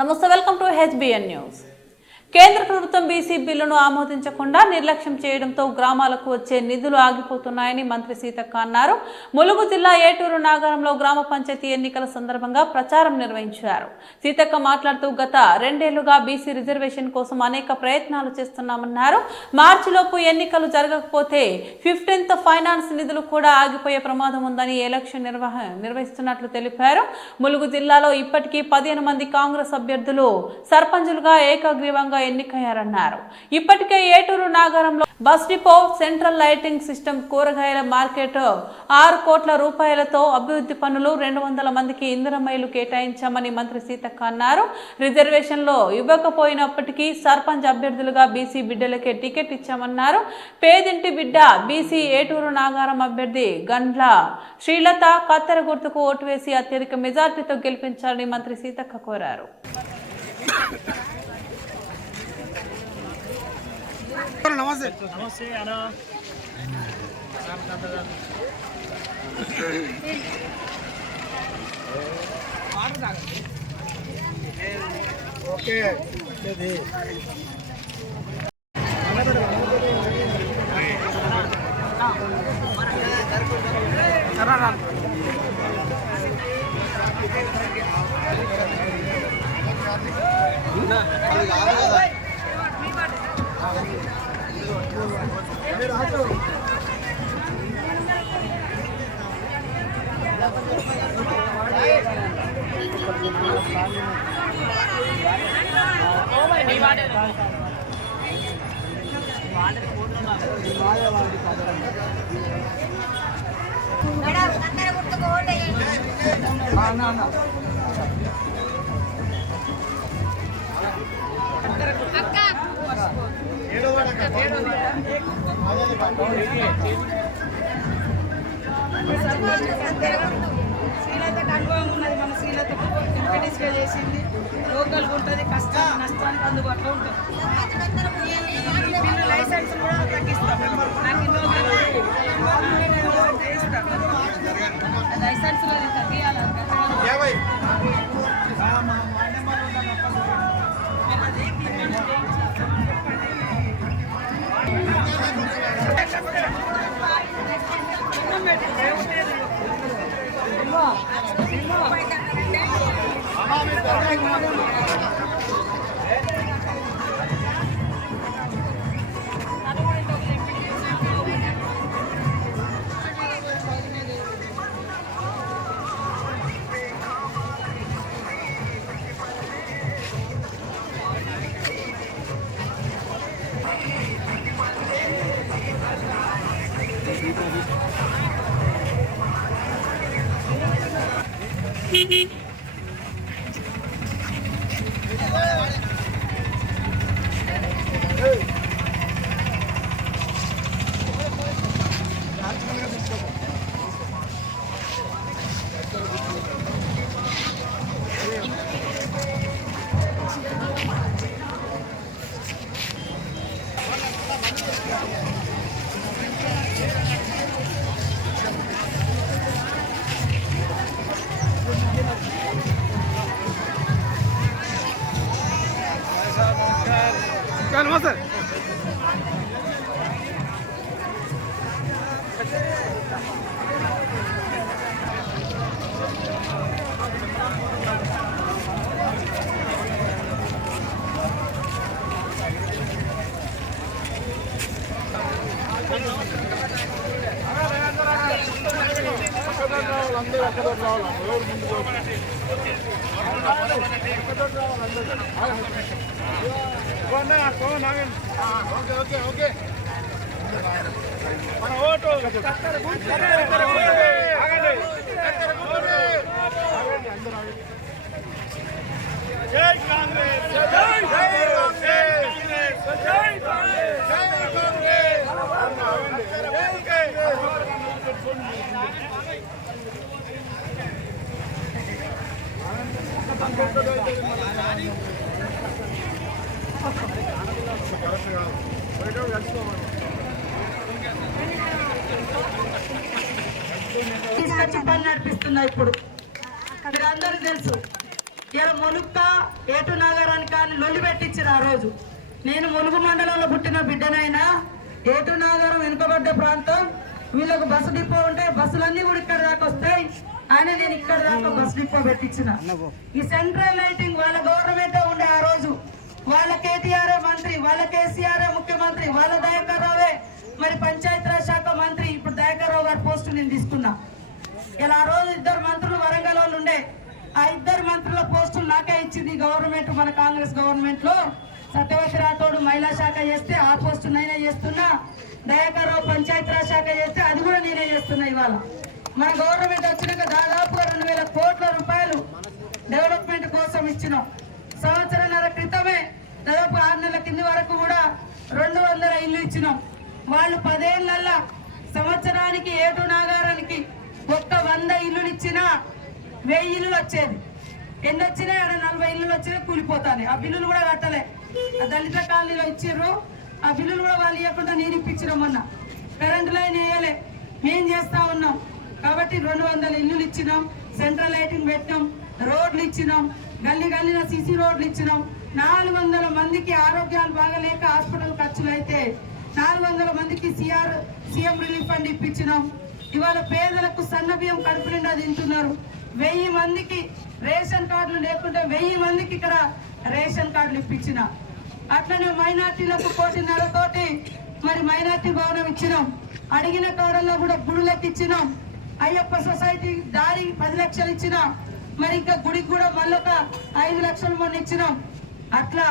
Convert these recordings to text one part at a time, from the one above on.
నమస్తే, welcome to HBN news. కేంద్ర ప్రభుత్వం బీసీ బిల్లును ఆమోదించకుండా నిర్లక్ష్యం చేయడంతో గ్రామాలకు వచ్చే నిధులు ఆగిపోతున్నాయని మంత్రి సీతక్క అన్నారు. ములుగు జిల్లా ఏటూరు నాగరంలో గ్రామ పంచాయతీ ఎన్నికల సందర్భంగా ప్రచారం నిర్వహించారు. సీతక్క మాట్లాడుతూ గత 2 ఏళ్లుగా బీసీ రిజర్వేషన్ కోసం అనేక ప్రయత్నాలు చేస్తున్నామన్నారు. మార్చిలోపు ఎన్నికలు జరగకపోతే 15th ఫైనాన్స్ నిధులు కూడా ఆగిపోయే ప్రమాదం ఉందని ఎలక్షన్ నిర్వహిస్తున్నట్లు తెలిపారు. ములుగు జిల్లాలో ఇప్పటికీ 15 మంది కాంగ్రెస్ అభ్యర్థులు సర్పంచులుగా ఏకగ్రీవంగా ఎన్నికయ్యారన్నారు. ఇప్పటికే ఏటూరు నాగరంలో bus depot, central lighting system, కూరగాయల మార్కెట్ 6 కోట్ల రూపాయలతో అభివృద్ధి పనులు, 200 మందికి ఇందిరమ్మ ఇళ్లు కేటాయించామని మంత్రి సీతక్క అన్నారు. రిజర్వేషన్లో ఇవ్వకపోయినప్పటికీ సర్పంచ్ అభ్యర్థులుగా బీసీ బిడ్డలకే టికెట్ ఇచ్చామన్నారు. పేదింటి బిడ్డ బీసీ ఏటూరు నాగారం అభ్యర్థి గండ్ల శ్రీలత కత్తెర గుర్తుకు ఓటు వేసి అత్యధిక మెజార్టీతో గెలిపించాలని మంత్రి సీతక్క కోరారు. నమస్తే నమస్తే అన్న ఓకే శ్రీలతకు అనుభవం ఉన్నది. మన శ్రీలతకు ఎంపీటీసీగా చేసింది. లోకల్గా ఉంటుంది, కష్టానికి నష్టానికి అందుబాటులో ఉంటుంది. బిల్లు లైసెన్స్ కూడా తగ్గిస్తాం. నాకు చేయిస్తాం. లైసెన్స్లో తగ్గియాలి. నమస్తే ఓకే ఓకే మన ఓటు జై కాంగ్రెస్, జై కాంగ్రెస్, జై కాంగ్రెస్, జై కాంగ్రెస్. పనులు నడిపిస్తున్నా. ఇప్పుడు అందరూ తెలుసు ఇలా ములుక్క ఏటు నగరానికి కానీ లొల్లి పెట్టించిన ఆ రోజు. నేను ములుగు మండలంలో పుట్టిన బిడ్డనైనా ఏటు నగరం వెనుకబడ్డ ప్రాంతం, వీళ్ళకు బస్సు డిపో ఉంటే బస్సులన్నీ కూడా ఇక్కడ దాకా వస్తాయి అని నేను ఇక్కడ దాకా బస్సు డిపో పెట్టించిన. ఈ సెంట్రల్ లైటింగ్ వాళ్ళ గవర్నమెంటే ఉండే ఆ రోజు. వాళ్ళ కేటీఆర్ మంత్రి, వాళ్ళ కేసీఆర్ ముఖ్యమంత్రి, వాళ్ళ దయాకర్ రావే మరి పంచాయతీరాజ్ శాఖ మంత్రి. ఇప్పుడు దయాకర్ రావు గారి పోస్టు నేను తీసుకున్నా. ఇలా ఆ రోజు 2 మంత్రులు వరంగల్ వాళ్ళు ఉండే. ఆ 2 మంత్రుల పోస్టులు నాకే ఇచ్చింది గవర్నమెంట్, మన కాంగ్రెస్ గవర్నమెంట్ లో. సత్యవతి రాథోడ్ మహిళా శాఖ చేస్తే ఆ పోస్టు నేనే చేస్తున్నా. దయాకర్ రావు పంచాయతీరాజ్ శాఖ చేస్తే అది కూడా నేనే చేస్తున్నా. ఇవాళ మన గవర్నమెంట్ వచ్చినాక దాదాపుగా 2000 కోట్ల రూపాయలు డెవలప్మెంట్ కోసం ఇచ్చినాం. సంవత్సరంన్నర క్రితమే దాదాపు 6 నెలల కింది వరకు కూడా 200 ఇల్లు ఇచ్చినాం. వాళ్ళు 10 ఏళ్ళ సంవత్సరానికి ఏటు నాగారానికి ఒక్క 100 ఇల్లులు ఇచ్చినా 1000 ఇల్లులు వచ్చేది. ఎన్ని వచ్చినాయి? 40 ఇల్లులు వచ్చినా కూలిపోతాయి. ఆ బిల్లులు కూడా కట్టలే. ఆ దళిత కాలనీలో ఇచ్చిర్రు, ఆ బిల్లులు కూడా వాళ్ళు ఇవ్వకుండా నేను ఇప్పించినాం. మొన్న కరెంటు లైన్ వేయలే, మేం చేస్తా ఉన్నాం. కాబట్టి 200 ఇల్లులు ఇచ్చినాం, సెంట్రల్ లైటింగ్ పెట్టినాం, రోడ్లు ఇచ్చినాం, గల్లీ గల్లీన సిసి రోడ్లు ఇచ్చినాం. 400 మందికి ఆరోగ్యాలు బాగలేక హాస్పిటల్ ఖర్చులు అయితే 400 మందికి సీఎం రిలీఫ్ ఫండ్ ఇప్పించినాం. ఇవాళ పేదలకు సన్న బియ్యం కడుపు నిండా తింటున్నారు. 1000 మందికి రేషన్ కార్డులు లేకుంటే 1000 మందికి ఇక్కడ రేషన్ కార్డులు ఇప్పించిన. అట్లనే మైనార్టీలకు 1,500,000 మరి మైనార్టీ భవనం ఇచ్చినాం. అడిగిన కాడల్లో కూడా గుడులకు ఇచ్చినాం. అయ్యప్ప సొసైటీ దారి 10 లక్షలు ఇచ్చినాం. మరి ఇంకా గుడికి కూడా మళ్ళొక 5 లక్షలు మొన్న ఇచ్చినాం. అట్లా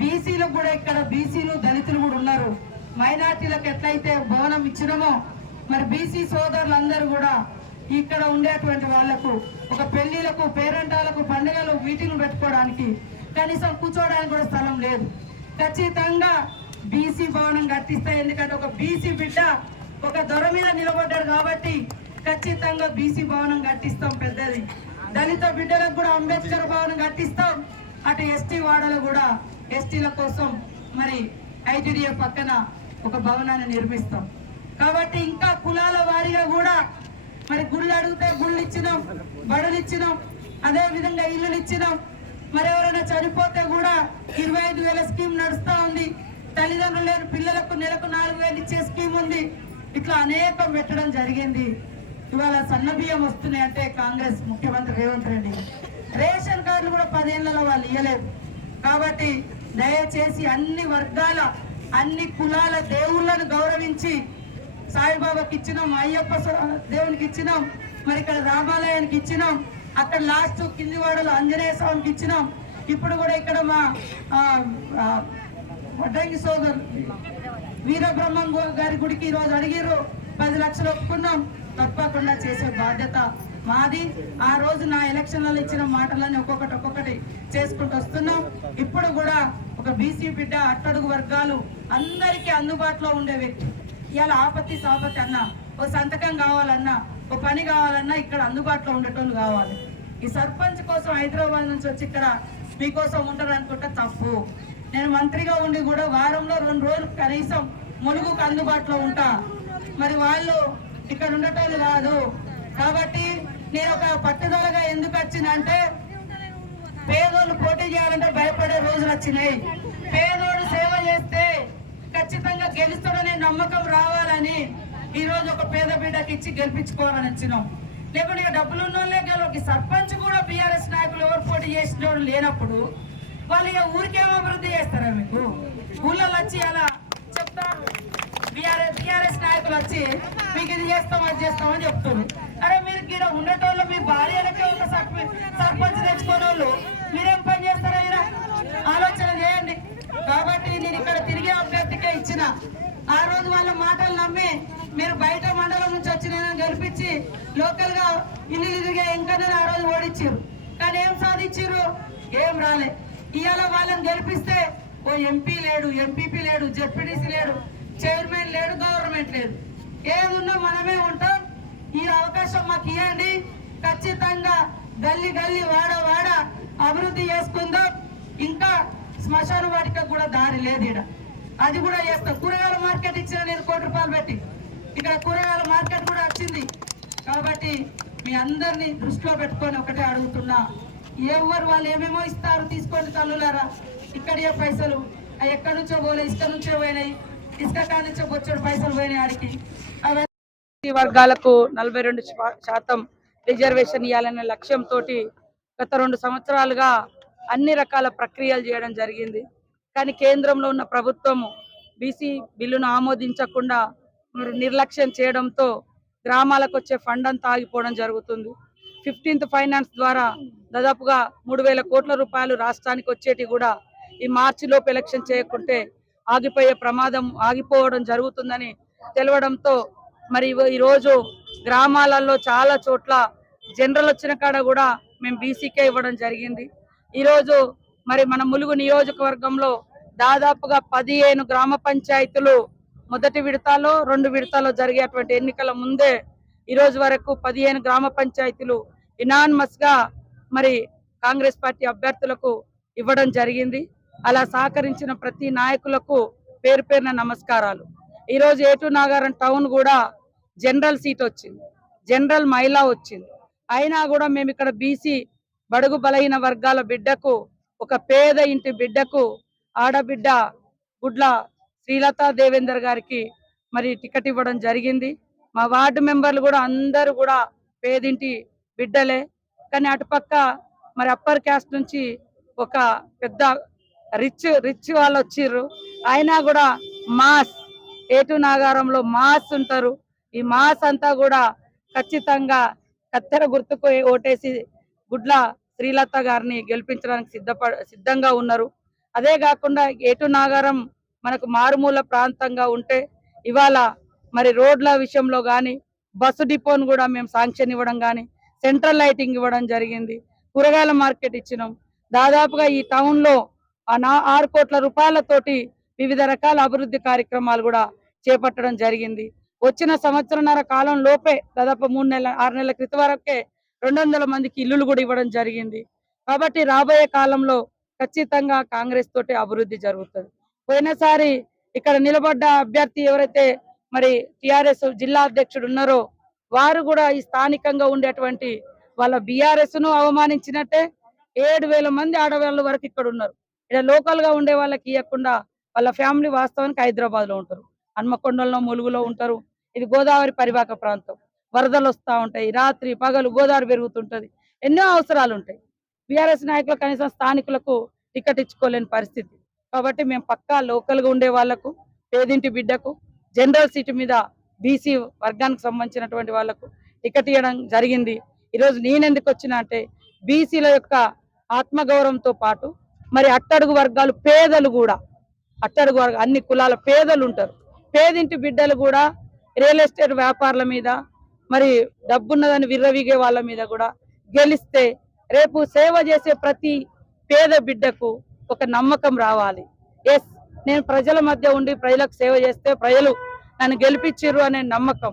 బీసీలకు కూడా ఇక్కడ బీసీలు దళితులు కూడా ఉన్నారు. మైనార్టీలకు ఎట్లయితే భవనం ఇచ్చినామో మరి బీసీ సోదరులందరూ కూడా ఇక్కడ ఉండేటువంటి వాళ్లకు ఒక పెళ్లిలకు, పేరెంటాలకు, పండుగలు, మీటింగ్లు పెట్టుకోవడానికి కనీసం కూర్చోవడానికి కూడా స్థలం లేదు. ఖచ్చితంగా బీసీ భవనం కట్టిస్తే, ఎందుకంటే ఒక బీసీ బిడ్డ ఒక దొర మీద నిలబడ్డాడు కాబట్టి ఖచ్చితంగా బీసీ భవనం కట్టిస్తాం పెద్దది. దళిత బిడ్డలకు కూడా అంబేద్కర్ భవనం కట్టిస్తాం. అటు ఎస్టీ వాడలు కూడా ఎస్టీల కోసం మరి ఐటీడీఏ పక్కన ఒక భవనాన్ని నిర్మిస్తాం. కాబట్టి ఇంకా కులాల వారీగా కూడా మరి గుళ్ళు అడిగితే గుళ్ళు ఇచ్చినాం, బడులు ఇచ్చినాం, అదే విధంగా ఇల్లులు ఇచ్చినాం. మరి ఎవరైనా చనిపోతే కూడా 25,000 స్కీమ్ నడుస్తూ ఉంది. తల్లిదండ్రులు లేని పిల్లలకు నెలకు 4,000 ఇచ్చే స్కీమ్ ఉంది. ఇట్లా అనేకం పెట్టడం జరిగింది. ఇవాళ సన్న బియ్యం వస్తున్నాయి అంటే కాంగ్రెస్ ముఖ్యమంత్రి రేవంత్ రెడ్డి. రేషన్ కార్డులు కూడా 10 ఏళ్లలో వాళ్ళు ఇవ్వలేదు. కాబట్టి దయచేసి అన్ని వర్గాల, అన్ని కులాల దేవుళ్ళను గౌరవించి సాయిబాబాకి ఇచ్చినాం, అయ్యప్ప దేవునికి ఇచ్చినాం, మరి ఇక్కడ రామాలయానికి ఇచ్చినాం, అక్కడ లాస్ట్ కిందివాడలో ఆంజనేయ స్వామికి ఇచ్చినాం. ఇప్పుడు కూడా ఇక్కడ మా వడ్డంగి సోదరు వీరబ్రహ్మం గారి గుడికి ఈరోజు అడిగిర్రు, 10 లక్షలు ఒప్పుకున్నాం. తప్పకుండా చేసే బాధ్యత మాది. ఆ రోజు నా ఎలక్షన్లలో ఇచ్చిన మాటలన్నీ ఒక్కొక్కటి చేసుకుంటూ వస్తున్నాం. ఇప్పుడు కూడా ఒక బీసీ బిడ్డ, అట్టడుగు వర్గాలు అందరికీ అందుబాటులో ఉండే వ్యక్తి. ఇవాళ ఆపత్తి సాపత్తి అన్నా, ఓ సంతకం కావాలన్నా, ఓ పని కావాలన్నా ఇక్కడ అందుబాటులో ఉండేటోళ్ళు కావాలి. ఈ సర్పంచ్ కోసం హైదరాబాద్ నుంచి వచ్చి ఇక్కడ మీకోసం ఉంటారు అనుకుంటే తప్పు. నేను మంత్రిగా ఉండి కూడా వారంలో 2 రోజులు కనీసం ములుగుకు అందుబాటులో ఉంటా. మరి వాళ్ళు ఇక్కడ ఉండేటోళ్ళు కాదు. కాబట్టి నేను ఒక పట్టుదలగా ఎందుకు వచ్చినంటే, పేదోళ్ళు పోటీ చేయాలంటే భయపడే రోజులు వచ్చినాయి. పేదోడు సేవ చేస్తే ఖచ్చితంగా గెలుస్తాడనే నమ్మకం రావాలని ఈ రోజు ఒక పేద బిడ్డకి ఇచ్చి గెలిపించుకోవాలని వచ్చినాం. లేకుంటే ఇక డబ్బులు ఉన్నోళ్ళే గెలవకి. సర్పంచ్ కూడా బీఆర్ఎస్ నాయకులు ఎవరు పోటీ చేసిన లేనప్పుడు వాళ్ళు ఇక ఊరికేమో అభివృద్ధి చేస్తారా? మీకు ఊళ్ళో వచ్చి అలా చెప్తారు. బీఆర్ఎస్ నాయకులు వచ్చి మీకు ఇది చేస్తాం, అది చేస్తామని చెప్తున్నారు. అరే మీరు ఇక్కడ ఉండేటోళ్ళు మీ భార్యలకే ఒక సర్పంచ్ తెచ్చుకోని వాళ్ళు మీరేం పని చేస్తారా? ఆలోచన చేయండి. కాబట్టి నేను ఇక్కడ తిరిగే అభ్యర్థికే ఇచ్చిన. ఆ రోజు వాళ్ళ మాటలు నమ్మి మీరు బయట మండలం నుంచి వచ్చి నేను గెలిపించి లోకల్ గా ఇల్లు తిరిగే ఇంకనే ఆ రోజు ఓడిచ్చారు. కానీ ఏం సాధించారు? ఏం రాలే. ఇవాళ వాళ్ళని గెలిపిస్తే ఓ ఎంపీ లేడు, ఎంపీపీ లేడు, జెడ్పీటీసీ లేడు, చైర్మన్ లేడు, గవర్నమెంట్ లేదు. ఏదున్నా మనమే ఉంటాం. ఈ అవకాశం మాకు ఇవ్వండి. ఖచ్చితంగా గల్లీ గల్లీ, వాడ వాడ అభివృద్ధి చేసుకుందాం. ఇంకా శ్మశాన వాటిక కూడా దారి లేదు ఇక్కడ, అది కూడా చేస్తాం. కూరగాయల మార్కెట్ ఇచ్చిన నేను 1 కోటి రూపాయలు పెట్టి ఇక్కడ కూరగాయల మార్కెట్ కూడా వచ్చింది. కాబట్టి మీ అందరినీ దృష్టిలో పెట్టుకొని ఒకటే అడుగుతున్నా, ఎవరు వాళ్ళు ఏమేమో ఇస్తారు, తీసుకోండి తల్లులారా. ఇక్కడే పైసలు అవి ఎక్కడి నుంచో పోలే, ఇసుక నుంచో పోయినాయి, ఇసుక కాడ నుంచో బొచ్చడు పైసలు పోయినాయి ఆడికి. వర్గాలకు 42% రిజర్వేషన్ ఇవ్వాలనే లక్ష్యంతో గత 2 సంవత్సరాలుగా అన్ని రకాల ప్రక్రియలు చేయడం జరిగింది. కానీ కేంద్రంలో ఉన్న ప్రభుత్వము బీసీ బిల్లును ఆమోదించకుండా నిర్లక్ష్యం చేయడంతో గ్రామాలకు వచ్చే ఫండ్ అంతా ఆగిపోవడం జరుగుతుంది. 15th ఫైనాన్స్ ద్వారా దాదాపుగా 3,000 కోట్ల రూపాయలు రాష్ట్రానికి వచ్చేటి కూడా ఈ మార్చిలోపు ఎలక్షన్ చేయకుంటే ఆగిపోవడం జరుగుతుందని తెలవడంతో మరి ఈరోజు గ్రామాలలో చాలా చోట్ల జనరల్ వచ్చిన కాడ కూడా మేము బీసీకే ఇవ్వడం జరిగింది. ఈరోజు మరి మన ములుగు నియోజకవర్గంలో దాదాపుగా 15 గ్రామ పంచాయతీలు మొదటి విడతలో 2 విడతలో జరిగేటువంటి ఎన్నికల ముందే ఈరోజు వరకు 15 గ్రామ పంచాయతీలు ఇనానిమస్ గా మరి కాంగ్రెస్ పార్టీ అభ్యర్థులకు ఇవ్వడం జరిగింది. అలా సహకరించిన ప్రతి నాయకులకు పేరు పేరున నమస్కారాలు. ఈరోజు ఏటూరు నాగారం టౌన్ కూడా జనరల్ సీట్ వచ్చింది, జనరల్ మహిళా వచ్చింది. అయినా కూడా మేము ఇక్కడ బీసీ బడుగు బలహీన వర్గాల బిడ్డకు, ఒక పేద ఇంటి బిడ్డకు, ఆడబిడ్డ గుడ్ల శ్రీలతా దేవేందర్ గారికి మరి టికెట్ ఇవ్వడం జరిగింది. మా వార్డు మెంబర్లు కూడా అందరూ కూడా పేదింటి బిడ్డలే. కానీ అటుపక్క మరి అప్పర్ క్యాస్ట్ నుంచి ఒక పెద్ద రిచ్ వాళ్ళు వచ్చిర్రు. అయినా కూడా మాస్ ఏటూరు నాగారంలో మాస్ ఉంటారు. ఈ మాస్ అంతా కూడా ఖచ్చితంగా కత్తెర గుర్తుకు ఓటేసి గుడ్ల శ్రీలత గారిని గెలిపించడానికి సిద్ధంగా ఉన్నారు. అదే కాకుండా ఏటూరు నాగారం మనకు మారుమూల ప్రాంతంగా ఉంటే ఇవాళ మరి రోడ్ల విషయంలో కానీ బస్సు డిపోను కూడా మేము శాంక్షన్ ఇవ్వడం కానీ సెంట్రల్ లైటింగ్ ఇవ్వడం జరిగింది. కూరగాయల మార్కెట్ ఇచ్చినాం. దాదాపుగా ఈ టౌన్ లో 6 కోట్ల రూపాయలతోటి వివిధ రకాల అభివృద్ధి కార్యక్రమాలు కూడా చేపట్టడం జరిగింది. వచ్చిన సంవత్సరన్నర కాలం లోపే దాదాపు 6 నెలల క్రితం వరకే 200 మందికి ఇల్లులు కూడా ఇవ్వడం జరిగింది. కాబట్టి రాబోయే కాలంలో ఖచ్చితంగా కాంగ్రెస్ తోటి అభివృద్ధి జరుగుతుంది. పోయినసారి ఇక్కడ నిలబడ్డ అభ్యర్థి ఎవరైతే మరి టిఆర్ఎస్ జిల్లా అధ్యక్షుడు ఉన్నారో వారు కూడా ఈ స్థానికంగా ఉండేటువంటి వాళ్ళ బీఆర్ఎస్ ను అవమానించినట్టే 7,000 మంది ఆడవాళ్ళ వరకు ఇక్కడ ఉన్నారు. ఇక్కడ లోకల్ గా ఉండే వాళ్ళకి ఇవ్వకుండా వాళ్ళ ఫ్యామిలీ వాస్తవానికి హైదరాబాద్ లో ఉంటారు, హన్మకొండలో ములుగులో ఉంటారు. ఇది గోదావరి పరివాహక ప్రాంతం, వరదలు వస్తూ ఉంటాయి, రాత్రి పగలు గోదావరి పెరుగుతుంటది, ఎన్నో అవసరాలు ఉంటాయి. బీఆర్ఎస్ నాయకులు కనీసం స్థానికులకు టికెట్ ఇచ్చుకోలేని పరిస్థితి. కాబట్టి మేము పక్కా లోకల్ గా ఉండే వాళ్లకు, పేదింటి బిడ్డకు, జనరల్ సీటు మీద బీసీ వర్గానికి సంబంధించినటువంటి వాళ్లకు టికెట్ ఇవ్వడం జరిగింది. ఈరోజు నేనెందుకు వచ్చినా అంటే బీసీల యొక్క ఆత్మగౌరవంతో పాటు మరి అట్టడుగు వర్గాలు, పేదలు కూడా, అట్టడుగు వర్గాలు అన్ని కులాల పేదలు ఉంటారు. పేదింటి బిడ్డలు కూడా రియల్ ఎస్టేట్ వ్యాపారుల మీద, మరి డబ్బున్నదని విర్రవీగే వాళ్ళ మీద కూడా గెలిస్తే రేపు సేవ చేసే ప్రతి పేద బిడ్డకు ఒక నమ్మకం రావాలి. ఎస్, నేను ప్రజల మధ్య ఉండి ప్రజలకు సేవ చేస్తే ప్రజలు నన్ను గెలిపించారు అనే నమ్మకం,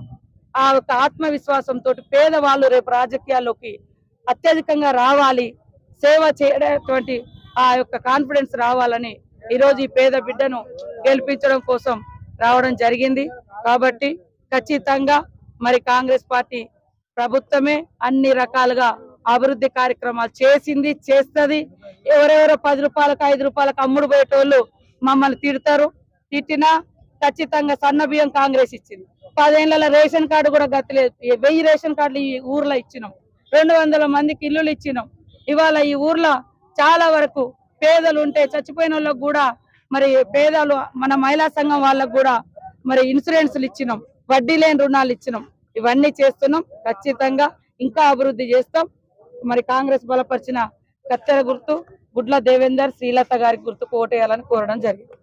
ఆ ఒక ఆత్మవిశ్వాసంతో పేదవాళ్ళు రేపు రాజకీయాల్లోకి అత్యధికంగా రావాలి, సేవ చేయడానికి ఆ యొక్క కాన్ఫిడెన్స్ రావాలని ఈరోజు ఈ పేద బిడ్డను గెలిపించడం కోసం రావడం జరిగింది. కాబట్టి ఖచ్చితంగా మరి కాంగ్రెస్ పార్టీ ప్రభుత్వమే అన్ని రకాలుగా అభివృద్ధి కార్యక్రమాలు చేసింది, చేస్తుంది. ఎవరెవరో 10 రూపాయలకు 5 రూపాయలకు అమ్ముడు పోయేటోళ్ళు మమ్మల్ని తిడతారు. తిట్టినా ఖచ్చితంగా సన్న బియ్యం కాంగ్రెస్ ఇచ్చింది. 10 ఏళ్ల రేషన్ కార్డు కూడా గతిలేదు. 1000 రేషన్ కార్డులు ఈ ఊర్లో ఇచ్చినాం, 200 మందికి ఇల్లులు ఇచ్చినాం. ఇవాళ ఈ ఊర్లో చాలా వరకు పేదలు ఉంటే చచ్చిపోయిన వాళ్ళకు కూడా మరి పేదలు, మన మహిళా సంఘం వాళ్ళకు కూడా మరి ఇన్సూరెన్స్లు ఇచ్చినాం, వడ్డీ లేని రుణాలు ఇచ్చినాం. ఇవన్నీ చేస్తున్నాం. ఖచ్చితంగా ఇంకా అభివృద్ధి చేస్తాం. మరి కాంగ్రెస్ బలపరిచిన కత్తెర గుర్తు గుడ్ల దేవేందర్ శ్రీలత గారి గుర్తుకు ఓటేయాలని కోరడం జరిగింది.